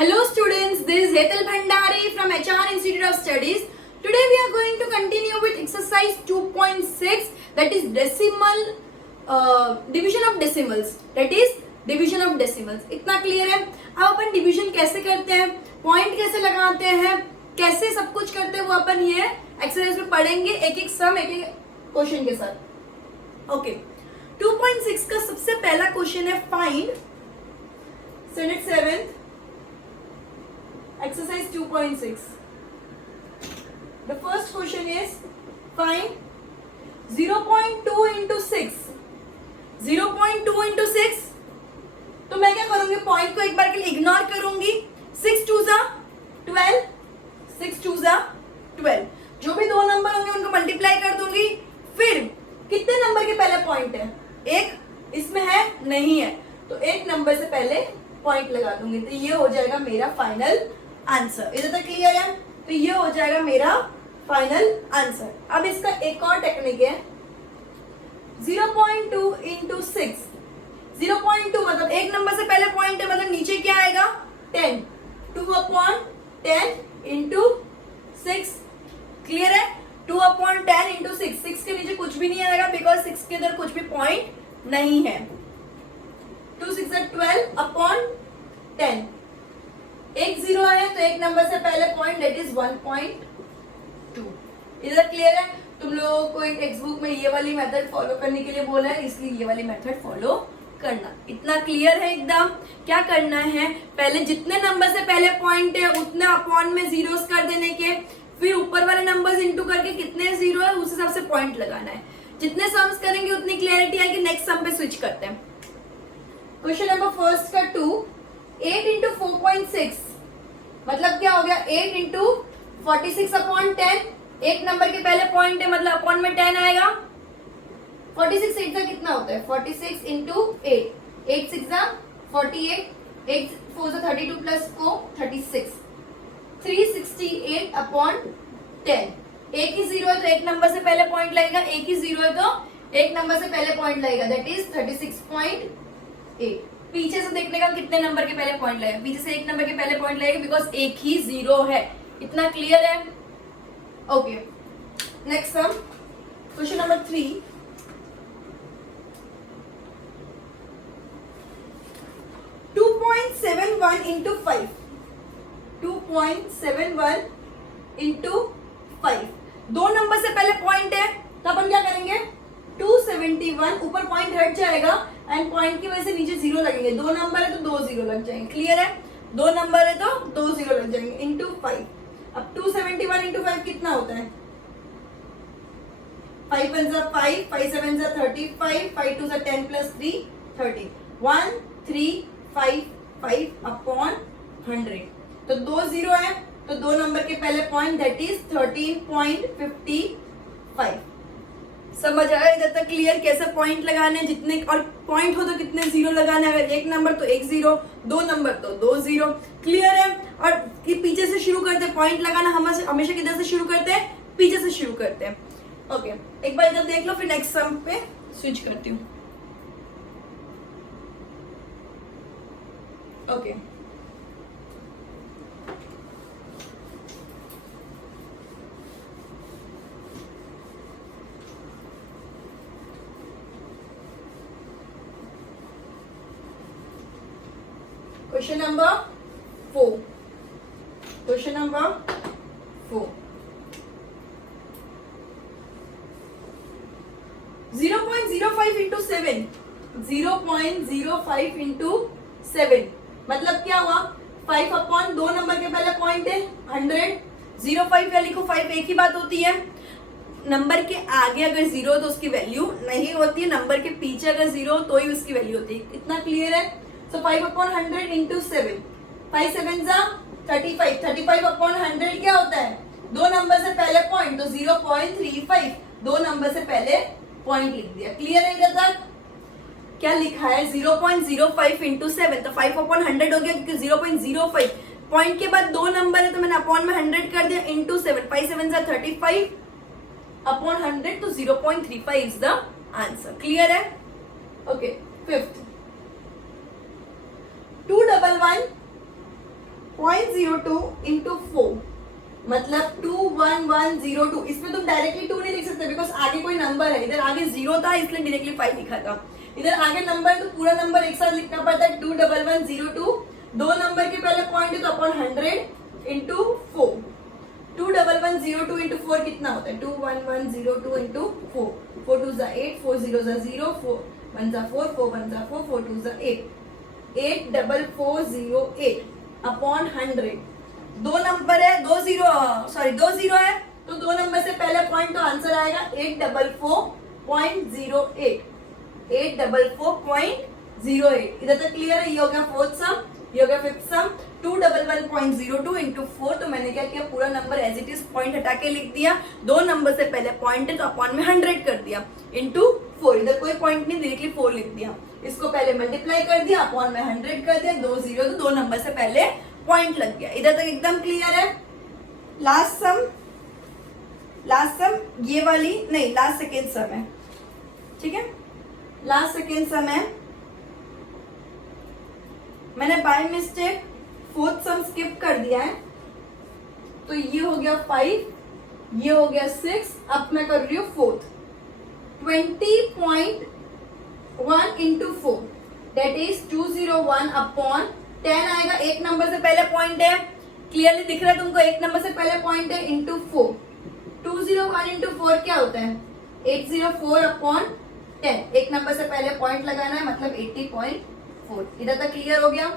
Hello students, this is Hetal Bhandari from HR Institute of Studies. Today we are going to continue with exercise 2.6, that is division of decimals. That is division of decimals. इतना clear है? अब अपन division कैसे करते हैं, point कैसे लगाते हैं, कैसे सब कुछ करते हैं वो अपन ये एक्सरसाइज में पढ़ेंगे, एक एक सम एक एक क्वेश्चन के साथ. ओके 2.6 का सबसे पहला क्वेश्चन है find unit 7 exercise 2.6. The first question is find 0.2 into 6. 0.2 into 6 तो मैं क्या करूंगी, पॉइंट को एक बार के लिए इग्नोर करूंगी. 6 2 जा 12, 6 2 जा 12. जो भी दो नंबर होंगे उनको मल्टीप्लाई कर दूंगी. फिर कितने नंबर के पहले पॉइंट है, एक इसमें है नहीं है, तो एक नंबर से पहले पॉइंट लगा दूंगी. तो ये हो जाएगा मेरा फाइनल आंसर. इधर तक क्लियर है? तो ये हो जाएगा मेरा फाइनल आंसर. अब इसका एक और टेक्निक है 0.2 इंटू 6. 0.2 मतलब एक नंबर से पहले पॉइंट है, मतलब नीचे क्या आएगा 10. 2/10 इंटू 6. क्लियर है? 2/10 इंटू 6. 6 के नीचे कुछ भी नहीं आएगा बिकॉज 6 के अंदर कुछ भी पॉइंट नहीं है. 2 6 12/10. एक 0 है तो एक नंबर से पहले पॉइंट दैट इज 1.2. इधर क्लियर है? तुम लोगों को एक टेक्स्ट बुक में ये वाली मेथड फॉलो करने के लिए बोला है, इसलिए ये वाली मेथड फॉलो करना. इतना क्लियर है एकदम? क्या करना है, पहले जितने नंबर से पहले पॉइंट है उतने अपॉन में जीरोस कर देने के, फिर ऊपर वाले नंबर्स इंटू करके कितने जीरो है उस हिसाब से पॉइंट लगाना है. जितने सम्स करेंगे उतनी क्लियरिटी आएगी. नेक्स्ट सम पे स्विच करते हैं. क्वेश्चन नंबर फर्स्ट का 2 8 इंटू 4.6 मतलब क्या हो गया 8 इंटू 46/10. एक नंबर के पहले पॉइंट है मतलब अपॉन में 10 आएगा. 46 8 का कितना होता है 46 इंटू 8. 8 6 जा 48, 8 4 जा 32 प्लस 4 36. 368/10. एक ही जीरो है तो एक नंबर से पहले पॉइंट लगेगा, एक ही जीरो है तो एक नंबर से पहले पॉइंट लगेगा दैट इज 36.8. पीछे से देखने का कितने नंबर के पहले पॉइंट लगेगा, पीछे से एक नंबर के पहले पॉइंट लगेगा बिकॉज एक ही जीरो है. इतना क्लियर है? Okay next sum question number 3. 2.71 into 5. 2.71 into 5. दो नंबर से पहले पॉइंट है तो अपन क्या करेंगे 271 ऊपर पॉइंट हट जाएगा एंड पॉइंट की वजह से नीचे जीरो लगेंगे. दो नंबर है तो दो जीरो लग जाएंगे. क्लियर है? दो नंबर है तो दो जीरो लग जाएंगे. इंटू 5. अब 271 इंटू 5 कितना होता है 5 1 जा 5, 5 7 जा 35, 5 2 जा 10 प्लस 3 30. 1 3 5 5/100. तो दो जीरो है तो दो नंबर के पहले पॉइंट दैट इज 13.55. समझ आया इधर तक क्लियर कैसे पॉइंट लगाने, जितने और पॉइंट हो तो कितने जीरो लगाने, अगर एक नंबर तो एक जीरो, दो नंबर तो दो जीरो. क्लियर है? और पीछे से शुरू करते हैं पॉइंट लगाना, हम हमेशा किधर से शुरू करते हैं पीछे से शुरू करते हैं. ओके एक बार इधर देख लो फिर नेक्स्ट सम पे स्विच करती हूँ. Okay question number 4. Question number 4. 0.05 into 7. 0.05 into 7 मतलब क्या हुआ 5/, दो नंबर के पहले पॉइंट है 100. 0.5 या लिखो 5 एक ही बात होती है. नंबर के आगे अगर जीरो तो उसकी वैल्यू नहीं होती है, नंबर के पीछे अगर जीरो तो ही उसकी वैल्यू होती है. इतना क्लियर है? So 5/100 into 7. 5 7 जा 35. 35/100 क्या होता है दो नंबर से पहले पॉइंट तो 0.35. दो नंबर से पहले पॉइंट लिख दिया. क्लियर है इधर तक? क्या लिखा है 0.05 इंटू 7 तो 5/100 हो गया क्योंकि 0.05 पॉइंट के बाद दो नंबर है तो मैंने अपॉन में 100 कर दिया इंटू 7. 5 7 जा 35/100 तो 0.35 इज द आंसर. क्लियर है? ओके फिफ्थ 211 0.02 इंटू 4 मतलब 21102। इसमें तुम डायरेक्टली 2 नहीं लिख सकते बिकॉज आगे कोई नंबर है, इधर आगे 0 था इसलिए डायरेक्टली 5 लिखा था, इधर आगे नंबर तो पूरा नंबर एक साथ लिखना पड़ता है 21102। दो नंबर के पहले पॉइंट है तो अपॉन 100 इंटू 4। 21102 इंटू 4 कितना होता है 21102 इंटू 4। 4 2 8, 4 0 0, 4 1 4, 4 1 4, 4 2 8, 84408 अपॉन 100। दो नंबर है, दो जीरो है तो दो नंबर से पहले पॉइंट तो आंसर आएगा 844.08। 844.08 इधर तक क्लियर है। ये हो गया फोर्थ सम, ये हो गया फिफ्थ सम। 211.02 इंटू 4 तो मैंने क्या किया पूरा number as it is point हटा के लिख दिया। दो नंबर से पहले पॉइंट है तो अपॉन में 100 कर दिया इंटू 4। इधर कोई पॉइंट नहीं, डायरेक्टली 4 लिख दिया। इसको पहले मल्टीप्लाई कर दिया, अपॉन में 100 कर दिया। 2 0 तो दो नंबर से पहले पॉइंट लग गया। इधर तक एकदम क्लियर है। लास्ट सम ये वाली नहीं, लास्ट सेकेंड सम है, ठीक है। लास्ट सेकेंड सम है, मैंने by mistake fourth some skip कर दिया है तो ये हो गया 5, ये हो गया 6। अब मैं कर रही हूँ fourth. 20.1 into 4 that is 201 upon 10 आएगा। एक नंबर से पहले पॉइंट है, क्लियरली दिख रहा है तुमको, एक नंबर से पहले पॉइंट है इंटू 4। 201 इंटू 4 क्या होता है 804 अपॉन 10। एक नंबर से पहले पॉइंट लगाना है मतलब 80.4। इधर तक क्लियर हो गया।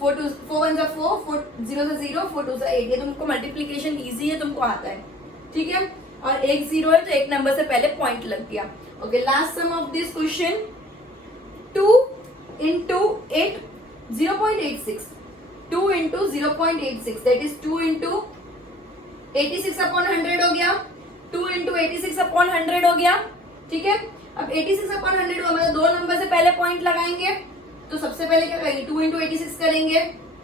4 1 4, 4 0 0, 4 2 8। ये तुमको मल्टीप्लीकेशन इजी है, तुमको आता है, ठीक है। और एक 0 है तो एक नंबर से पहले पॉइंट लग गया। Okay, last sum of this question 2 into 8 0.86। 2 into 0.86 that is 2 into 86 upon 100 हो गया। 2 इंटू 86 अपॉन 100 हो गया, ठीक है। अब 86 अपॉन 100 हुआ मतलब दो नंबर से पहले पॉइंट लगाएंगे तो सबसे पहले क्या करेंगे 2 इंटू 86 करेंगे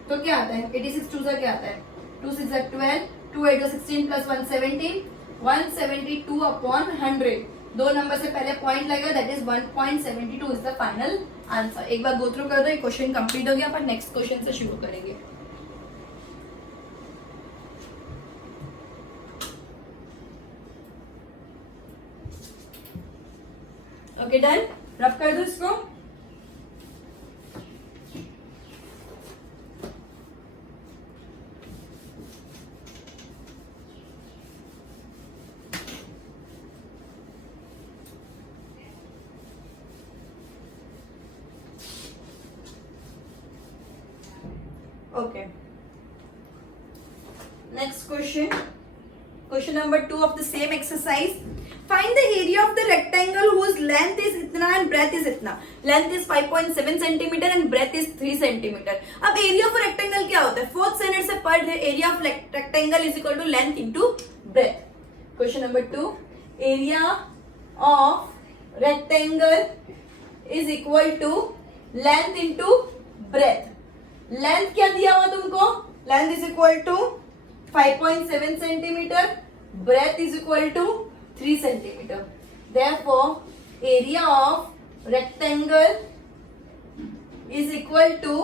तो क्या आता है 86 2 सा क्या आता है 2 6 12, 2 8 16 प्लस 117, 172 अपॉन 100। दो नंबर से पहले पॉइंट लगेगा that is 1.72 is the final answer. एक बार गो थ्रू कर दो, ये क्वेश्चन कंप्लीट हो गया। अपन नेक्स्ट क्वेश्चन से शुरू करेंगे। ओके डन, रब कर दो इसको। Okay. Next question. Question number 2 of the same exercise. Find the area of the rectangle whose length is इतना and breadth is इतना. Length is 5.7 centimeter and breadth is 3 centimeter. अब area of a rectangle क्या होता है? Fourth standard से पढ़ रहे area of rectangle is equal to length into breadth. Question number 2. Area of rectangle is equal to length into breadth. Length क्या दिया हुआ तुमको? Length is equal to 5.7 centimetre, breadth is equal to 3 centimetre. Therefore area of rectangle is equal to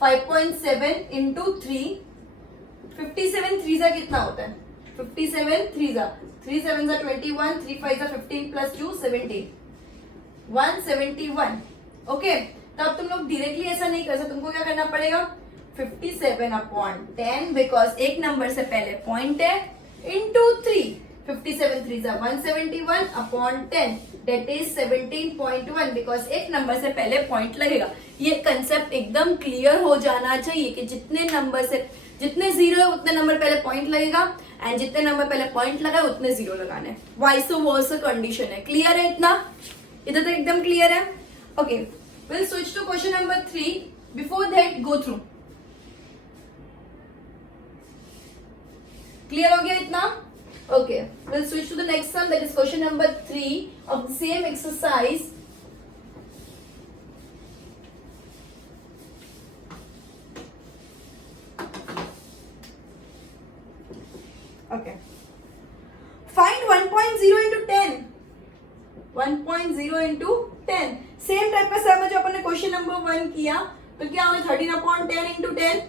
5.7 into 3। 57 3 सा कितना होता है 57 3 सा 3 7 सा 21, 3 5 सा 15 प्लस 2 17, 171। ओके, तो अब तुम लोग डायरेक्टली ऐसा नहीं कर सकते, तुमको क्या करना पड़ेगा 57 अपॉन 10 बिकॉज एक नंबर से पहले पॉइंट है इंटू 3। 57 3 सा 171 अपॉन 10 दैट इज 17.1 बिकॉज एक नंबर से पहले पॉइंट लगेगा। ये कंसेप्ट एकदम क्लियर हो जाना चाहिए कि जितने जीरो है उतने नंबर पहले पॉइंट लगेगा एंड जितने नंबर पहले पॉइंट लगा उतने जीरो लगाने। वाइस वर्सा कंडीशन है। क्लियर है इतना? इधर तक एकदम क्लियर है। Okay, we'll switch to question number 3. Before that, go through. Clear हो गया इतना? Okay, we'll switch to the next one, that is question number 3 of the same exercise. Okay. Find 1.0 into 10. 1.0 into 10 same type का सम है जो अपन ने question number 1 किया तो क्या होगा 13 अपॉन 10 इंटू 10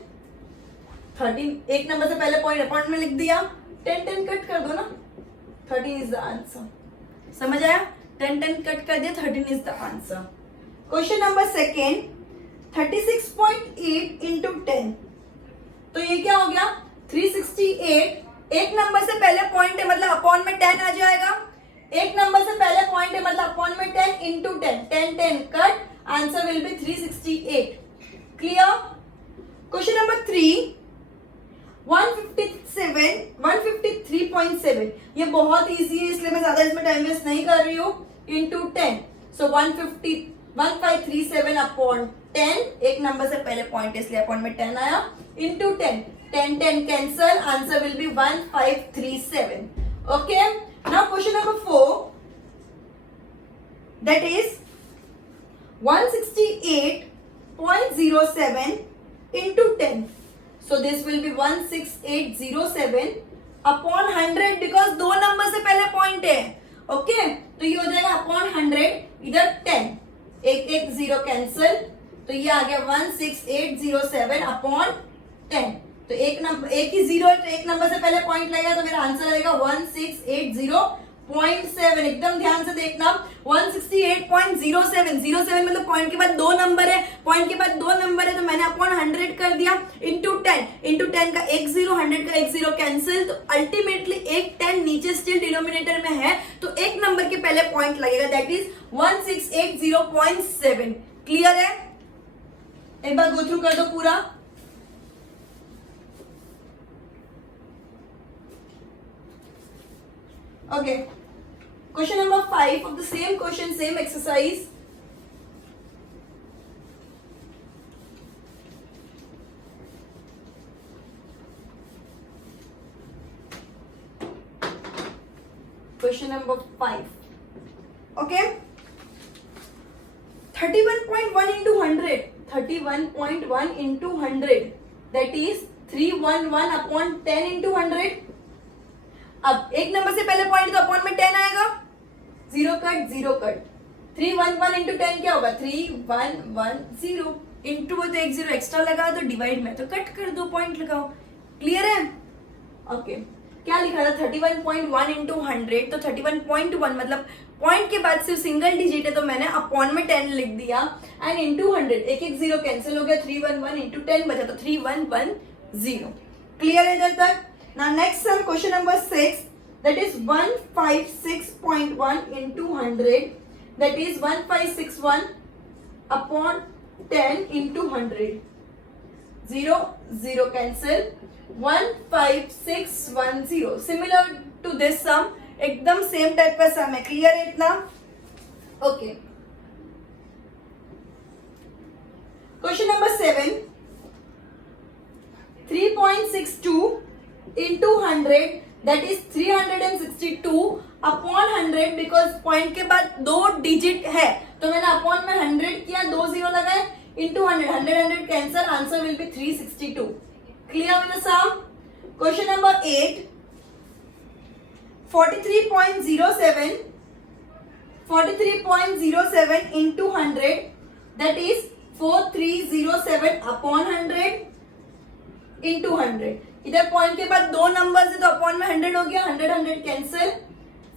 13 एक नंबर से पहले पॉइंट में लिख दिया, 10 कट कर दो ना, 13 इज द आंसर। समझ आया? 10 कट कर दिया, 13 is the answer. Question number second, 36.8 into 10, तो ये क्या हो गया 368। एक नंबर से पहले पॉइंट है मतलब अपॉन में 10 आ जाएगा, एक नंबर से पहले पॉइंट है मतलब अपॉन में 10 into 10, 10 cut, answer will B 368। Clear? Question number 3, 153.7, ये बहुत इजी है इसलिए मैं ज्यादा इसमें टाइम वेस्ट नहीं कर रही हूँ, इंटू 10, सो 1537 अपॉन 10, एक नंबर से पहले पॉइंट इसलिए अपॉन में 10 आया, into 10, 10 cancel, answer will B 1537। Okay, now question number 4, that is 168.07 into 10. So this will be 16807 upon 100 because दो नंबर से पहले पॉइंट है। ओके, तो ये हो जाएगा अपॉन 100, इधर 10, एक जीरो कैंसिल, तो ये आ गया 16807 अपॉन 10। तो एक ही जीरो है तो एक नंबर से पहले पॉइंट लगेगा तो मेरा आंसर आएगा 1680.7। एकदम ध्यान से देखना, 168.07, 07 मतलब पॉइंट के बाद दो नंबर है, पॉइंट के बाद दो नंबर है तो मैंने अपॉन 100 कर दिया, इंटू 10 का एक जीरो, 100 का एक जीरो कैंसिल, तो अल्टीमेटली एक 10 नीचे स्टिल डिनोमिनेटर में है तो एक नंबर के पहले पॉइंट लगेगा, दैट इज 1680.7। क्लियर है? एक बार गो थ्रू कर दो पूरा। Okay, question number 5 of the same question, same exercise. Question number 5. Okay, 31.1 into 100, 31.1 into 100, that is 311 upon 10 into 100. अब एक नंबर से पहले पॉइंट तो अपॉन में 10 आएगा, जीरो कट, 311 इंटू 10 क्या होगा 3110, इंटू तो एक जीरो एक्स्ट्रा लगा दो, डिवाइड में तो कट कर दो, पॉइंट लगाओ। क्लियर है? ओके, क्या लिखा था 31.1 इंटू 100, तो 31.1 मतलब पॉइंट के बाद सिर्फ सिंगल डिजिट है तो मैंने अपॉन में 10 लिख दिया, एंड इंटू 100, एक जीरो कैंसिल हो गया, 311 इंटू 10 बचा तो 3110। क्लियर है जब तक? Now next sum, question number 6, that is 156.1 into 100, that is 1561 upon 10 into 100, 0 cancel, 15610। Similar to this sum, एकदम सेम टाइप का सम है। क्लियर है इतना? Okay, question number 7, 3.62 into 100, that is 362 upon 100, because point के बाद दो डिजिट है तो मैंने अपॉन में 100 किया, दो जीरो लगाए, into 100 cancel, answer will be 362। Clear with the sum? Question number 8, 43.07 into 100, that is 4307 upon 100 into 100। इधर पॉइंट के बाद दो नंबर है तो अपॉन में 100 हो गया, 100 cancel,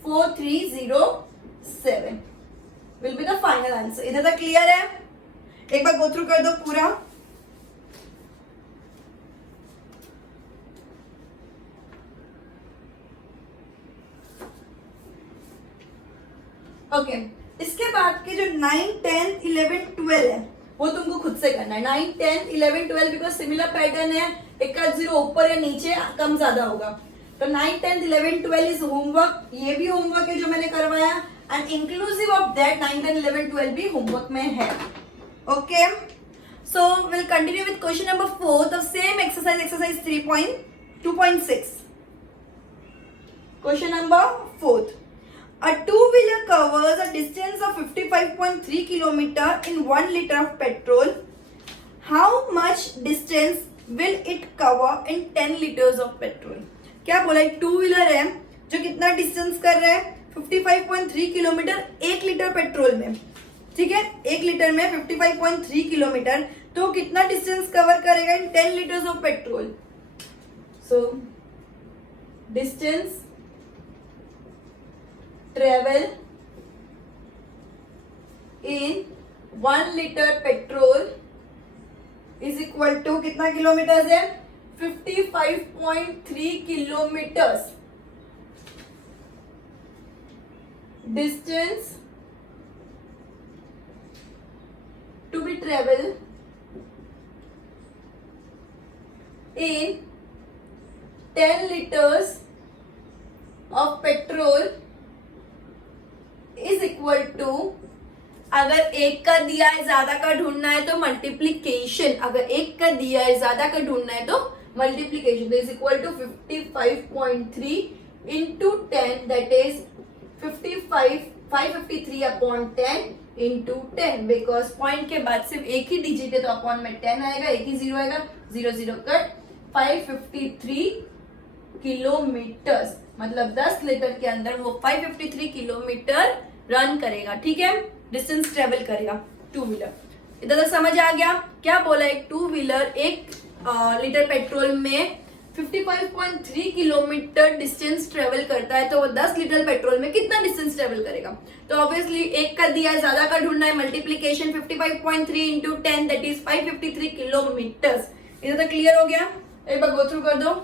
4307 will be the final answer. इधर तक क्लियर है? एक बार गो थ्रू कर दो पूरा। ओके, इसके बाद के जो 9, 10, 11, 12 है वो तुमको खुद से करना है। 9, 10, 11, 12 बिकॉज सिमिलर पैटर्न है, एक का जीरो ऊपर या नीचे कम ज्यादा होगा, तो 9, 10, 11, 12 इज होमवर्क। ये भी होमवर्क है जो मैंने करवाया, एंड इंक्लूसिव ऑफ दैट 9, 10, 11, 12 भी होमवर्क में है। Okay, so will continue with question number 4 of same exercise 3.2.6। Question number 4, a two-wheeler covers a distance of 55.3 km in 1 liter of petrol. How much distance will it cover in 10 liters of petrol? क्या बोला? एक two wheeler है जो कितना distance कर रहा है 55.3 kilometre 1 litre petrol में। ठीक है, 1 लीटर में 55.3 किलोमीटर, तो कितना डिस्टेंस कवर करेगा in 10 litres of petrol? So distance travel in 1 litre petrol is equal to कितना किलोमीटर है? 55.3 kilometres. Distance to be travel in 10 liters of petrol is equal to, अगर एक का दिया है ज्यादा का ढूंढना है तो मल्टीप्लीकेशन, अगर एक का दिया है ज्यादा का ढूंढना है तो multiplication, is equal to 55.3 into 10 that is 553 upon 10 into 10 because point के बाद सिर्फ एक ही डिजिट है तो अपॉन में 10 आएगा, एक ही जीरो आएगा, 0 0 कट. 553 किलोमीटर मतलब 10 लीटर के अंदर वो 553 किलोमीटर रन करेगा. ठीक है, डिस्टेंस ट्रेवल करेगा टू व्हीलर. इधर तक समझ आ गया? क्या बोला? एक टू व्हीलर 1 लीटर पेट्रोल में 55.3 किलोमीटर डिस्टेंस ट्रेवल करता है, तो वो 10 लीटर पेट्रोल में कितना डिस्टेंस ट्रेवल करेगा? तो ऑब्वियसली एक का दिया है ज्यादा का ढूंढना है, multiplication 55.3 into 10 that is 553 kilometre. इधर तक क्लियर हो गया? एक बार गो थ्रू कर दो.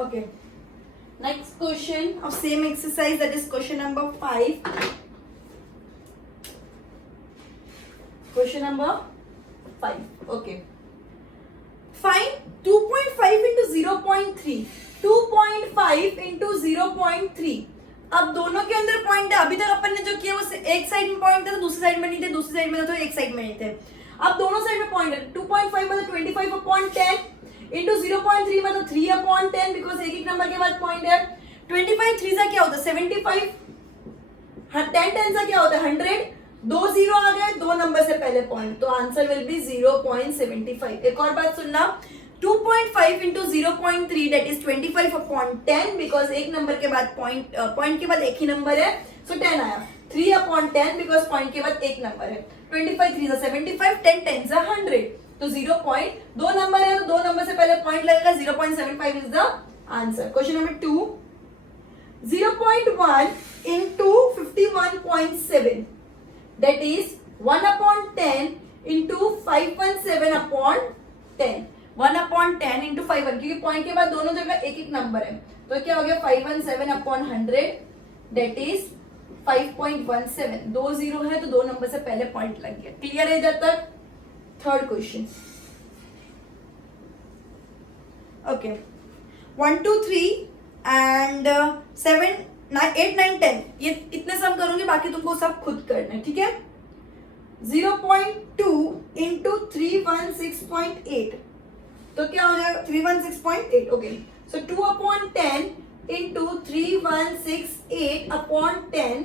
Okay. Next question of same exercise, that is question number 5. Question number 5. Okay. Find 2.5 into 0.3. 2.5 into 0.3. अब दोनों के अंदर पॉइंट है. अभी तक अपन ने जो किया वो एक साइड में पॉइंट था तो दूसरी साइड में नहीं थे, दूसरी साइड में था तो एक साइड में नहीं थे. अब दोनों साइड में पॉइंट है. 2.5 मतलब 25 अपॉन 10 इंटू 0.3 मतलब 3 अपॉन 10 बिकॉज एक नंबर के बाद पॉइंट है. 25 3 सा क्या होता है? 75. 10 10 सा क्या होता है? 100. 2 0 आ गए, 2 नंबर से पहले पॉइंट, तो आंसर विल बी 0.75. एक और बात सुनना, 2.5 into 0.3 that is 25 upon 10 because एक नंबर के बाद पॉइंट के बाद एक ही नंबर है, सो 10 आया. 3 अपॉन 10 बिकॉज पॉइंट के बाद एक नंबर है. 25 3 सा 75, 10 10 सा 100, तो 2 नंबर है तो 2 नंबर से पहले पॉइंट लगेगा. 0.75 is the answer. Question number 2, 0.1 into 51.7 that is 1 upon 10 into 517 upon 10. 1 upon 10 into 51 क्योंकि पॉइंट के बाद दोनों जगह एक एक नंबर है, तो क्या हो गया? 517 upon 100 that is 5.17. 2 0 है तो 2 नंबर से पहले पॉइंट लग गया. क्लियर है इधर तक? Third question. ओके, 1 2 3 एंड 7 8 9 10 ये इतने सम करूंगी, बाकी तुमको सब खुद करना है. ठीक है. 0.2 इंटू 316.8 तो क्या हो जाएगा? 316.8. ओके, सो 2 अपॉन 10 इंटू 3168 अपॉन 10,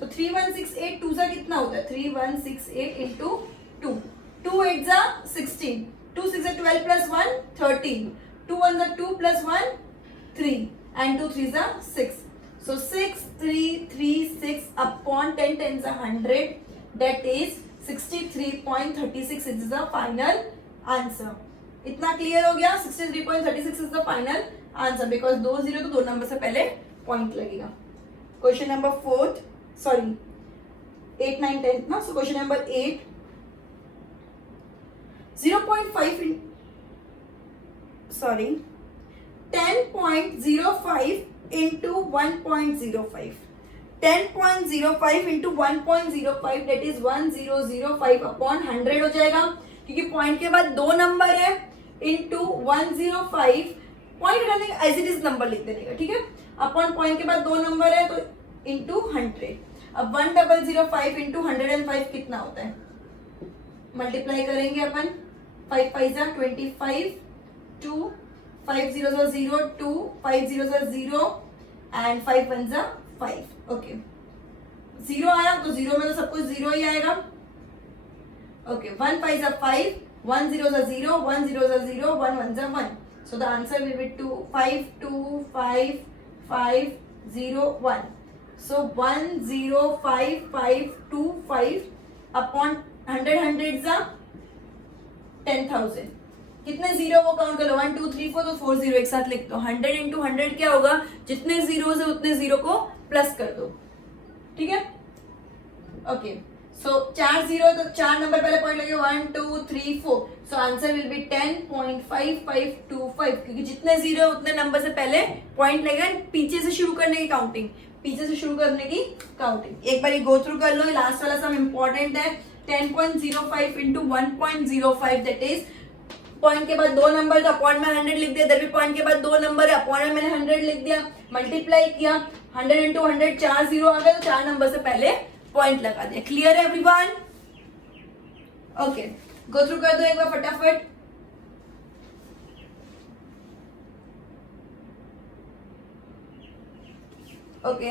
तो 3168 2 सा कितना होता है? 3168 इंटू 2. 2 8 सा 16, 2 6 सा 12 प्लस 1 13, 2 1 सा 2 प्लस 1 3 and 2 3 सा 6. So 6336 upon 10 10 is 100. That is 63.36 is the final answer. इतना क्लियर हो गया? 63.36 is the final answer because 2 0 तो 2 नंबर से पहले पॉइंट लगेगा. क्वेश्चन नंबर 4, सॉरी 8 9 10 ना. So question number 8, 0.5 sorry 10.05 into 1.05. 10.05 into 1.05 that is 1005 upon 100 हो जाएगा क्योंकि पॉइंट के बाद 2 नंबर है into 105. पॉइंट हटाने का एज इट इज नंबर लिख देने का. ठीक है. अपॉन पॉइंट के बाद 2 नंबर है तो into 100. अब 1005 into 105 कितना होता है? मल्टीप्लाई करेंगे अपन. 5 5 जा 25, 2 5 0 0 0 2 5 0 0 0 एंड 5 1 जा 5. ओके, 0 आया तो 0 में तो सब कुछ 0 ही आएगा. ओके, 1 5 जा 5, 1 0 जा 0, 1 0 जा 0, 1 1 जा 1. So the answer will be 2525501. So 105525 upon 100 hundreds are 10,000. कितने जीरो वो काउंट कर लो, 1 2 3 4, तो 4 जीरो एक साथ लिख दो. 100 इंटू 100 क्या होगा, जितने जीरो है उतने जीरो को प्लस कर दो. ठीक है, ओके. सो 4 जीरो तो 4 नंबर पहले पॉइंट लगे, 1 2 3 4. सो आंसर विल बी 10.5525, क्योंकि जितने जीरो है उतने नंबर से पहले पॉइंट लगेगा. पीछे से शुरू करने की काउंटिंग, पीछे से शुरू करने की काउंटिंग. एक बार ये गो थ्रू कर लो, लास्ट वाला सम इंपॉर्टेंट है. 10.05 इंटू 1.05, दैट इज पॉइंट के बाद दो नंबर, तो अपॉन में 100 लिख दिया. इधर भी पॉइंट के बाद दो नंबर है, अपॉन में मैंने 100 लिख दिया. मल्टीप्लाई किया, 100 इंटू 100 4 जीरो आ गए, तो 4 नंबर से पहले पॉइंट लगा दिया. क्लियर है एवरीवन? ओके, गो थ्रू कर दो एक बार फटाफट. Okay,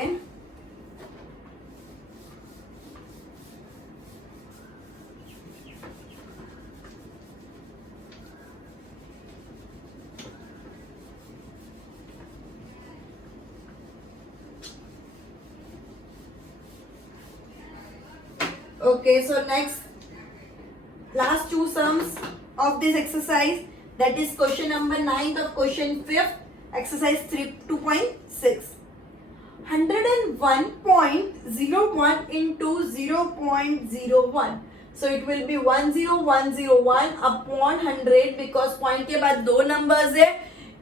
okay, so next last two sums of this exercise, that is question number 9 of question 5th, exercise 2.6. 101.01 into 0.01, so it will be 10101 upon 100 because point के बाद दो numbers है,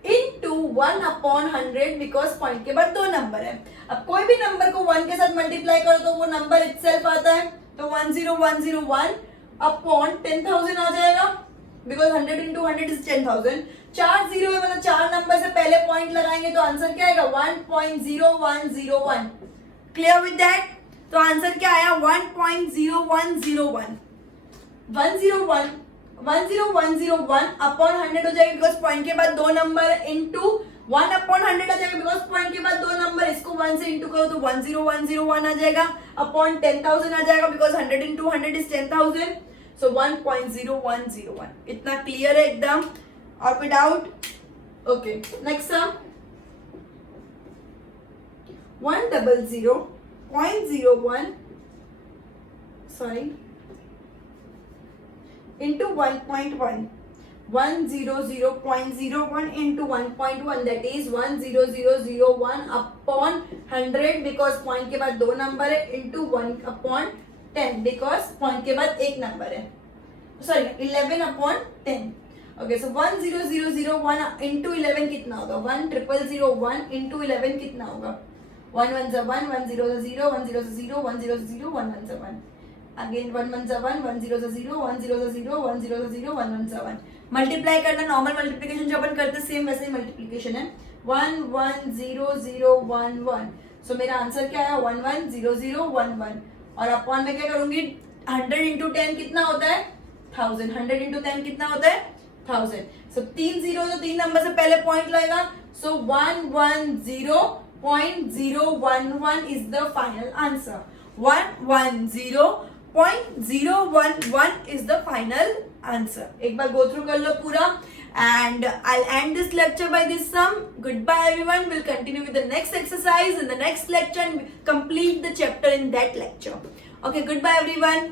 into 1 upon 100 because point के बाद दो number है. अब कोई भी number को 1 के साथ multiply करो तो वो number itself आता है, तो 10101 upon 10,000 आ जाएगा, because 100 into 100 is 10,000. 4 जीरो है, मतलब 4 नंबर से पहले पॉइंट लगाएंगे तो आंसर क्या आएगा, 1.0101. Clear with that? तो आंसर क्या आया, 1.0101. 10101 अपॉन 100 हो जाएगा, बिकॉज पॉइंट के बाद दो नंबर, इंटू 1 अपॉन 100 आ जाएगा, बिकॉज पॉइंट के बाद दो नंबर, इसको 1 से इंटू करो तो 10101 आ जाएगा, अपॉन 10,000 आ जाएगा, बिकॉज 100 इंटू 100 इज 10,000. सो 1.0101. इतना क्लियर है एकदम, और कोई doubt? Okay, next some. 100.01 into 1.1. 100.01 into 1.1, that is 10001 upon 100 because point के बाद दो नंबर है, into 1 upon 10 because point के बाद एक नंबर है, sorry 11 upon 10. Okay, so 10001 into 11 कितना होगा, 10001 into 11 कितना होगा, 1 1 1 1 0 0 1 0 0 1 0 0 1 1 1. अगेन 1 1 1 1 0 0 1 0 0 1 0 0 1 1 1. मल्टीप्लाई करना, नॉर्मल मल्टीप्लिकेशन जो अपन करते सेम वैसे ही मल्टीप्लिकेशन है. 1 1 0 0 1 1. सो मेरा आंसर क्या है, 1 1 0 0 1 1. और अपॉन में क्या करूंगी, 100 इंटू 10 कितना होता है, 1000. 100 इंटू 10 कितना होता है, 1000. सो 3 जीरो, तो 3 नंबर से पहले पॉइंट लगेगा, सो 110.011 is the final answer. 110.011 is the final answer. एक बार go through कर लो पूरा, and I'll end this lecture by this sum. Goodbye everyone. We'll continue with the next exercise in the next lecture and complete the chapter in that lecture. Okay, goodbye everyone.